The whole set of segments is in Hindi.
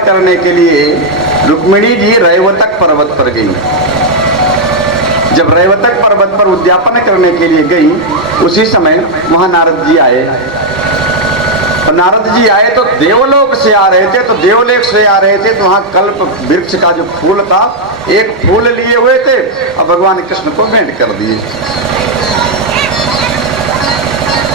करने के लिए रुक्मिणी जी रैवतक पर्वत पर गई। जब रैवतक पर्वत पर उद्यापन करने के लिए गई, उसी समय वहां नारद जी आए। और नारद जी आए तो देवलोक से आ रहे थे, तो वहां कल्प वृक्ष का जो फूल था, एक फूल लिए हुए थे और भगवान कृष्ण को भेंट कर दिए।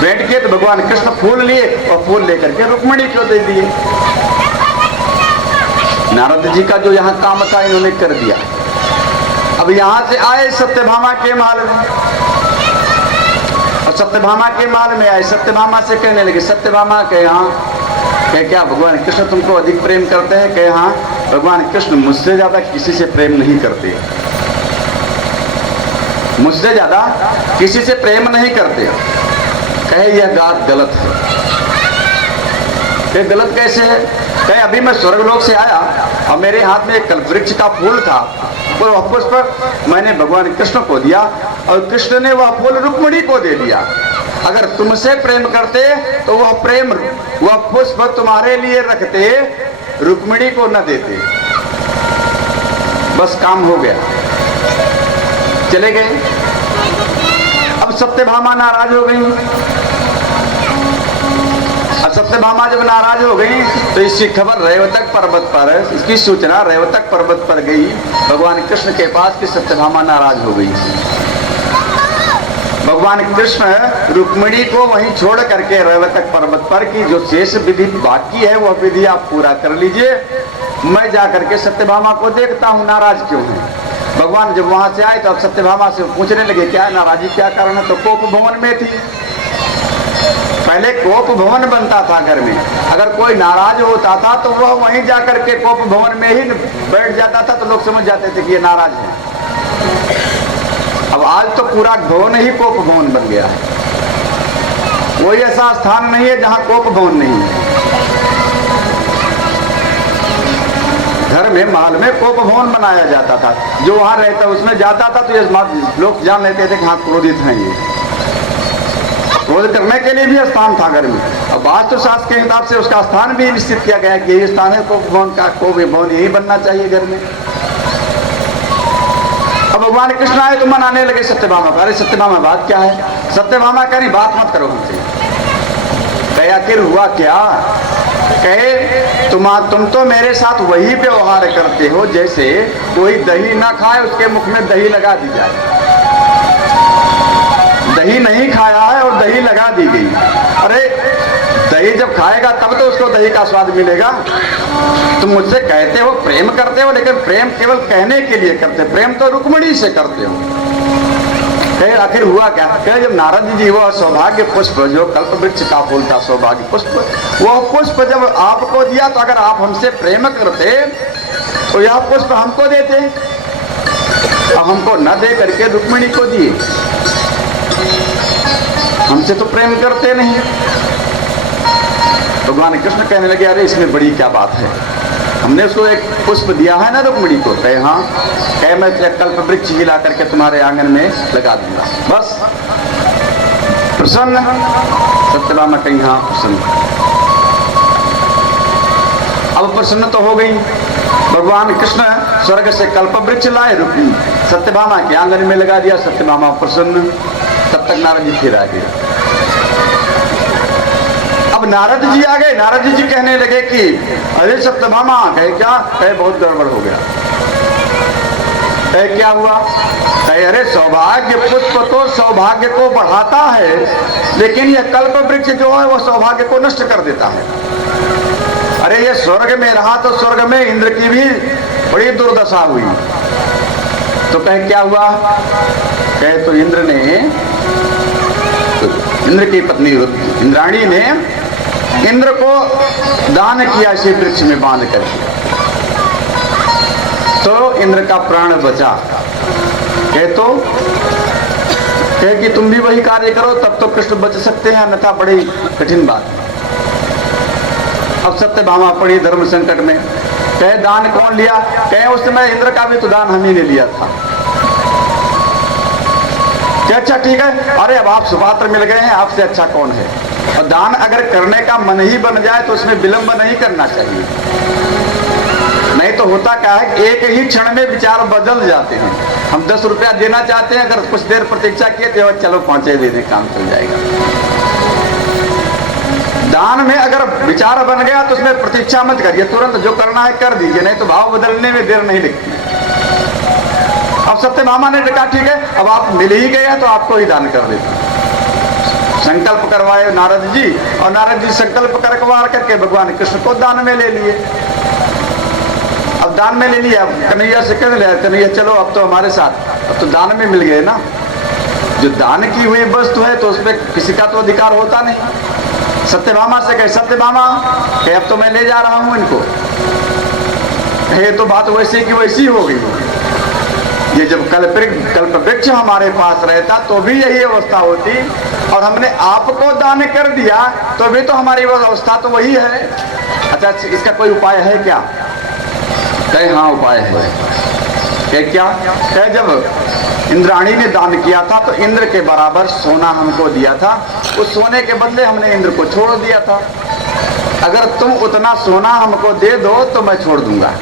भेंट किए तो भगवान कृष्ण फूल लिए और फूल लेकर के रुक्मिणी को दे दिए। नारद जी का जो यहाँ काम था इन्होंने कर दिया। अब यहाँ से आए सत्यभामा के महल में, और सत्यभामा के महल में आए, सत्यभामा से कहने लगे, सत्यभामा के यहाँ क्या भगवान कृष्ण तुमको अधिक प्रेम करते हैं? कहे हाँ, भगवान कृष्ण मुझसे ज्यादा किसी से प्रेम नहीं करते, मुझसे ज्यादा किसी से प्रेम नहीं करते। कहे यह बात गलत है। कहे गलत कैसे है? कहे अभी मैं स्वर्गलोक से आया और मेरे हाथ में एक कल्पवृक्ष का फूल था, और वह पुष्प मैंने भगवान कृष्ण को दिया और कृष्ण ने वह फूल रुक्मिणी को दे दिया। अगर तुमसे प्रेम करते तो वह प्रेम, वह पुष्प तुम्हारे लिए रखते, रुक्मिणी को न देते। बस काम हो गया, चले गए। अब सत्यभामा नाराज हो गई। अब सत्यभामा जब नाराज हो गई तो इसकी खबर रैवतक पर्वत पर, इसकी सूचना रैवतक पर्वत पर गई भगवान कृष्ण के पास कि सत्यभामा नाराज हो गई। भगवान कृष्ण रुक्मिणी को वहीं छोड़ करके रैवतक पर्वत पर की जो शेष विधि बाकी है वह विधि आप पूरा कर लीजिए, मैं जाकर के सत्यभामा को देखता हूँ नाराज क्यों है। भगवान जब वहां से आए तो अब सत्यभामा से पूछने लगे क्या नाराजी, क्या कारण है? तो कोप भवन में थी। पहले कोप भवन बनता था घर में, अगर कोई नाराज होता था तो वह वहीं जाकर के कोप भवन में ही बैठ जाता था, तो लोग समझ जाते थे कि ये नाराज है। अब आज तो पूरा भवन ही कोप भवन बन गया है। कोई ऐसा स्थान नहीं है जहां कोप भवन नहीं है। घर में महल में कोप भवन बनाया जाता था, जो वहां रहता उसमें जाता था तो ये लोग जान लेते थे कि हाँ क्रोधित हैं ये। क्रोध करने के लिए भी स्थान था घर में। अब वास्तुशास्त्र के हिसाब से उसका स्थान भी निश्चित किया गया कि यही स्थान है कोप भवन का, कोप भवन यही बनना चाहिए घर में। अब भगवान कृष्ण आए तो मनाने लगे सत्यभामा को। अरे सत्यभामा बात क्या है? सत्यभामा कह रही बात मत करो हमसे। कहे आखिर हुआ क्या? कहे तुम तो मेरे साथ वही व्यवहार करते हो जैसे कोई दही ना खाए उसके मुख में दही लगा दी जाए। दही नहीं खाया है और दही लगा दी गई। अरे दही जब खाएगा तब तो उसको दही का स्वाद मिलेगा। तुम मुझसे कहते हो प्रेम करते हो, लेकिन प्रेम केवल कहने के लिए करते, प्रेम तो रुक्मिणी से करते हो। कहे आखिर हुआ क्या? कहे जब नारद जी वो सौभाग्य पुष्प जो कल्प वृक्ष का फूल था, सौभाग्य पुष्प, वह पुष्प जब आपको दिया तो अगर आप हमसे प्रेम करते तो यह पुष्प हमको देते, और हमको न दे करके रुक्मिणी को दिए। हमसे तो प्रेम करते नहीं। भगवान कृष्ण कहने लगे अरे इसमें बड़ी क्या बात है, हमने उसको एक पुष्प दिया है ना रुक्मिणी को। कहे हाँ। कहे मैं कल्प वृक्ष हिला करके तुम्हारे आंगन में लगा दूंगा, बस। प्रसन्न? सत्यभामा कहीं हाँ प्रसन्न। अब प्रसन्न तो हो गई। भगवान कृष्ण स्वर्ग से कल्प वृक्ष लाए, रुक्मिणी सत्यभामा के आंगन में लगा दिया। सत्यभामा प्रसन्न। तब तक नारद जी फिर आ गए। अब नारद जी आ गए। नारद जी कहने लगे कि अरे सत्यभामा, कहे क्या? कहे बहुत गड़बड़ हो गया। कहे क्या हुआ? कहे अरे सौभाग्य पुष्प तो सौभाग्य को बढ़ाता है, लेकिन यह कल्प वृक्ष जो है वो सौभाग्य को नष्ट कर देता है। अरे ये स्वर्ग में रहा तो स्वर्ग में इंद्र की भी बड़ी दुर्दशा हुई। तो कहे क्या हुआ? कहे तो इंद्र की पत्नी इंद्राणी ने इंद्र को दान किया इसी वृक्ष में बांध करके, तो इंद्र का प्राण बचा। कहे कि तुम भी वही कार्य करो तब तो कृष्ण बच सकते हैं, अन्यथा बड़ी कठिन बात है। अब सत्यभामा पड़ी धर्म संकट में। कहे दान कौन लिया? कहे उस समय इंद्र का भी तो दान हम ही ने लिया था। अच्छा ठीक है, अरे अब आप सुपात्र मिल गए हैं, आपसे अच्छा कौन है? और दान अगर करने का मन ही बन जाए तो उसमें विलंब नहीं करना चाहिए। तो होता क्या है कि एक ही क्षण में विचार बदल जाते हैं। हम 10 रुपया देना चाहते हैं, अगर कुछ देर प्रतीक्षा किए तो चलो 5 दे दें, काम चल जाएगा। दान में अगर विचार बन गया तो उसमें प्रतीक्षा मत करिए, तुरंत जो करना है कर दीजिए, नहीं तो भाव बदलने में देर नहीं लगती। अब सत्यभामा ने कहा ठीक है, अब आप मिल ही गए तो आपको ही दान कर देते। संकल्प करवाए नारद जी, और नारद जी संकल्प करवा करके भगवान कृष्ण को दान में ले लिए। अब दान में ले लिया, कन्हैया से कह लिया, कन्हैया चलो अब तो हमारे साथ, अब तो दान में मिल गए ना। जो दान की हुई वस्तु है तो उसमें किसी का तो अधिकार होता नहीं। सत्यभामा से कहे, सत्यभामा कहे अब तो मैं ले जा रहा हूं इनको। ये तो बात वैसी की वैसी हो गई। ये जब कल्प वृक्ष हमारे पास रहता तो भी यही अवस्था होती, और हमने आपको दान कर दिया तो भी तो हमारी अवस्था तो वही है। अच्छा, इसका कोई उपाय है क्या? कहे हाँ उपाय है। कहे क्या? कहे जब इंद्राणी ने दान किया था तो इंद्र के बराबर सोना हमको दिया था, उस सोने के बदले हमने इंद्र को छोड़ दिया था। अगर तुम उतना सोना हमको दे दो तो मैं छोड़ दूंगा।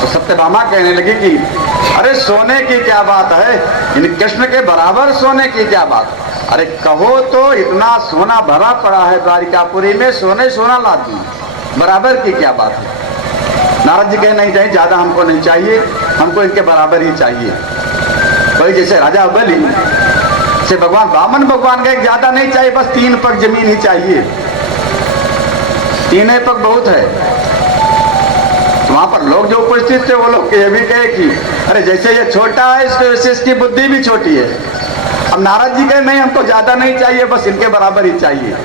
तो सत्यभामा कहने लगी कि अरे सोने की क्या बात है, इन कृष्ण के बराबर सोने की क्या बात। अरे कहो तो इतना सोना भरा पड़ा है द्वारिकापुरी में, सोने सोना ला दी, बराबर की क्या बात है। नारद जी कहे नहीं चाहिए, ज्यादा हमको नहीं चाहिए, हमको इनके बराबर ही चाहिए। भाई जैसे राजा बलि से भगवान वामन भगवान का ज्यादा नहीं चाहिए, बस 3 पग जमीन ही चाहिए। 3 पग बहुत है। तो वहां पर लोग जो उपस्थित थे वो लोग ये भी कहे कि अरे जैसे ये छोटा है इसके वैसे इसकी बुद्धि भी छोटी है। अब नारद जी कहे नहीं हमको ज्यादा नहीं चाहिए, बस इनके बराबर ही चाहिए।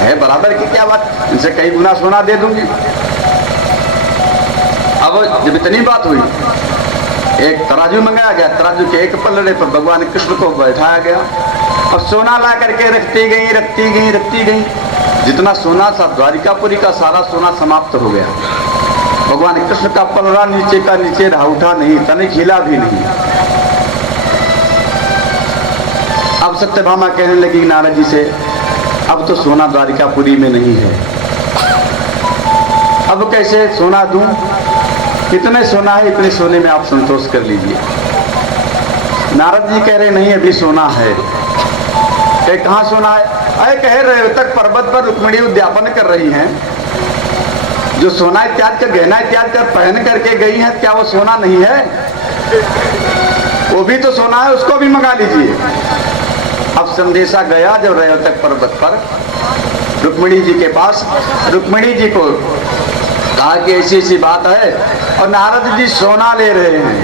है बराबर की क्या बात, इनसे कई गुना सोना दे दूंगी। अब जब इतनी बात हुई, एक तराजू मंगाया गया, तराजू के एक पल्ले पर भगवान कृष्ण को बैठाया गया, और सोना ला करके रखती गई रखती गई रखती गई। जितना सोना था द्वारिकापुरी का सारा सोना समाप्त हो गया। भगवान कृष्ण का पलड़ा नीचे का नीचे रहा, उठा नहीं, तनिक हिला भी नहीं। अब सत्यभामा कहने लगी नारद जी से, अब तो सोना द्वारिकापुरी में नहीं है, अब कैसे सोना दूं? इतने सोना है, इतने सोने में आप संतोष कर लीजिए। नारद जी कह रहे नहीं अभी सोना है। कहाँ सोना है? अरे कह रहे तक पर्वत पर रुक्मिणी उद्यापन कर रही हैं, जो सोना इत्यादि का गहना इत्यादि का पहन करके गई हैं, क्या वो सोना नहीं है? वो भी तो सोना है, उसको भी मंगा लीजिए। अब संदेशा गया जब रेवतक पर्वत पर रुक्मिणी जी के पास, रुक्मिणी जी को कहा कि ऐसी ऐसी बात है, और नारद जी सोना ले रहे हैं,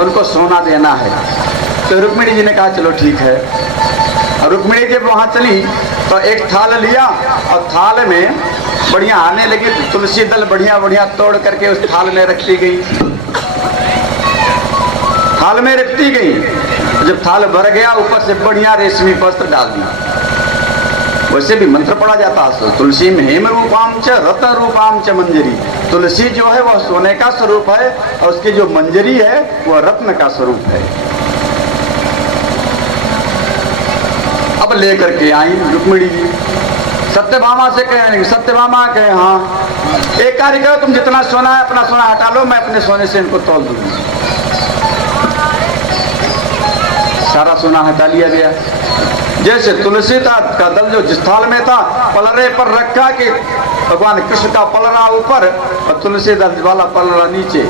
उनको सोना देना है। तो रुक्मिणी जी ने कहा चलो ठीक है। और रुक्मिणी जब वहां चली तो एक थाल लिया, और थाल में बढ़िया आने लगी, तुलसी दल बढ़िया बढ़िया तोड़ करके उस थाल में रखती गई, थाल में रखती गई। जब थाल भर गया, ऊपर से बढ़िया रेशमी वस्त्र डाल दिया। वैसे भी मंत्र पढ़ा जाता है, तुलसी में हेम रूपाम च रत्न रूपाम च मंजरी। तुलसी जो है वह सोने का स्वरूप है, और उसकी जो मंजरी है वह रत्न का स्वरूप है। अब लेकर के आई रुक्मिणी जी, सत्यभामा से कहे, सत्यभामा कहे हाँ एक कार्य करो, तुम जितना सोना है अपना सोना हटा लो, मैं अपने सोने से इनको तौल दूंगी। सारा सोना हटा लिया गया। जैसे तुलसी का दल जो जिस थाल में था पलरे पर रखा कि भगवान कृष्ण का पलरा ऊपर और तुलसी दल वाला पलरा नीचे।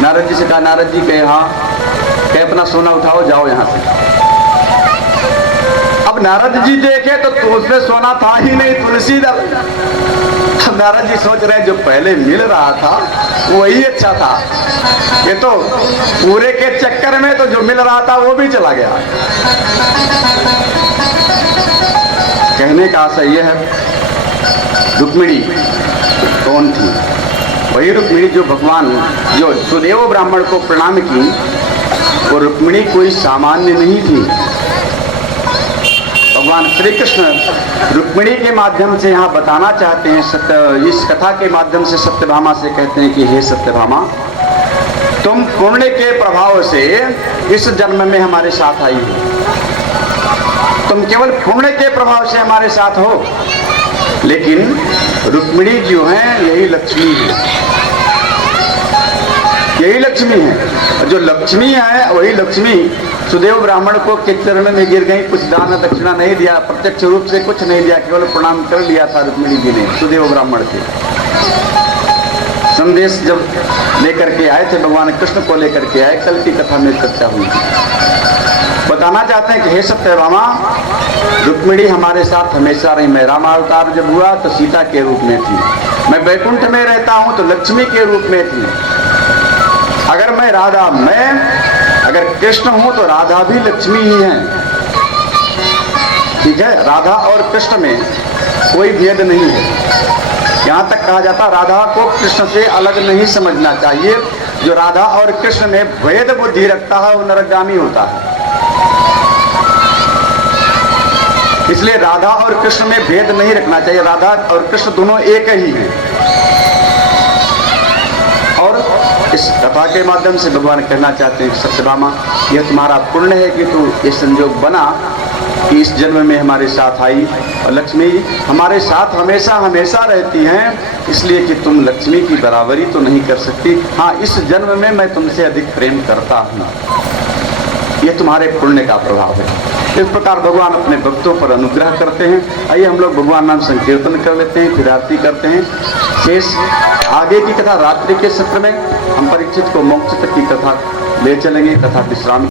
नारद जी से कहा, नारद जी कहे हाँ, कहे अपना सोना उठाओ जाओ यहाँ से। अब नारद जी देखे तो उसमें सोना था ही नहीं, तुलसी दल। अब नारद जी सोच रहे जो पहले मिल रहा था वही अच्छा था, ये तो पूरे के चक्कर में तो जो मिल रहा था वो भी चला गया। कहने का आशय यह है, रुक्मिणी कौन थी? वही रुक्मिणी जो भगवान जो सुदेव ब्राह्मण को प्रणाम की, वो रुक्मिणी कोई सामान्य नहीं थी। भगवान श्री कृष्ण रुक्मिणी के माध्यम से यहाँ बताना चाहते हैं, इस कथा के माध्यम से सत्यभामा से कहते हैं कि हे सत्यभामा, तुम पुण्य के प्रभाव से इस जन्म में हमारे साथ आई हो। तुम केवल पुण्य के प्रभाव से हमारे साथ हो, लेकिन रुक्मिणी जो है यही लक्ष्मी है, यही लक्ष्मी है। जो लक्ष्मी है वही लक्ष्मी सुदेव ब्राह्मण को के चरण में गिर गई, कुछ दान दक्षिणा नहीं दिया, प्रत्यक्ष रूप से कुछ नहीं दिया, केवल प्रणाम कर लिया था रुक्मिणी जी ने सुदेव ब्राह्मण के। संदेश जब लेकर के आए थे, भगवान कृष्ण को लेकर के आए, कल की कथा में चर्चा हुई। बताना चाहते हैं कि हे सत्यभामा, रुक्मिणी हमारे साथ हमेशा रही। मैं रामावतार जब हुआ तो सीता के रूप में थी, मैं वैकुंठ में रहता हूं तो लक्ष्मी के रूप में थी। अगर मैं राधा, मैं अगर कृष्ण हूं तो राधा भी लक्ष्मी ही है। ठीक है, राधा और कृष्ण में कोई भेद नहीं है। यहां तक कहा जाता राधा को कृष्ण से अलग नहीं समझना चाहिए। जो राधा और कृष्ण में भेद बुद्धि रखता है वो नरकगामी होता है। इसलिए राधा और कृष्ण में भेद नहीं रखना चाहिए। राधा और कृष्ण दोनों एक ही हैं। और इस कथा के माध्यम से भगवान कहना चाहते हैं, सत्यभामा यह तुम्हारा पुण्य है कि तू ये संजोग बना कि इस जन्म में हमारे साथ आई। और लक्ष्मी हमारे साथ हमेशा हमेशा रहती हैं, इसलिए कि तुम लक्ष्मी की बराबरी तो नहीं कर सकती। हाँ, इस जन्म में मैं तुमसे अधिक प्रेम करता हूँ। यह तुम्हारे पुण्य का प्रभाव है। इस प्रकार भगवान अपने भक्तों पर अनुग्रह करते हैं। आइए हम लोग भगवान नाम संकीर्तन कर लेते हैं, फिर आरती करते हैं। शेष आगे की कथा रात्रि के सत्र में हम परीक्षित को मोक्ष तक की कथा ले चलेंगे। कथा विश्राम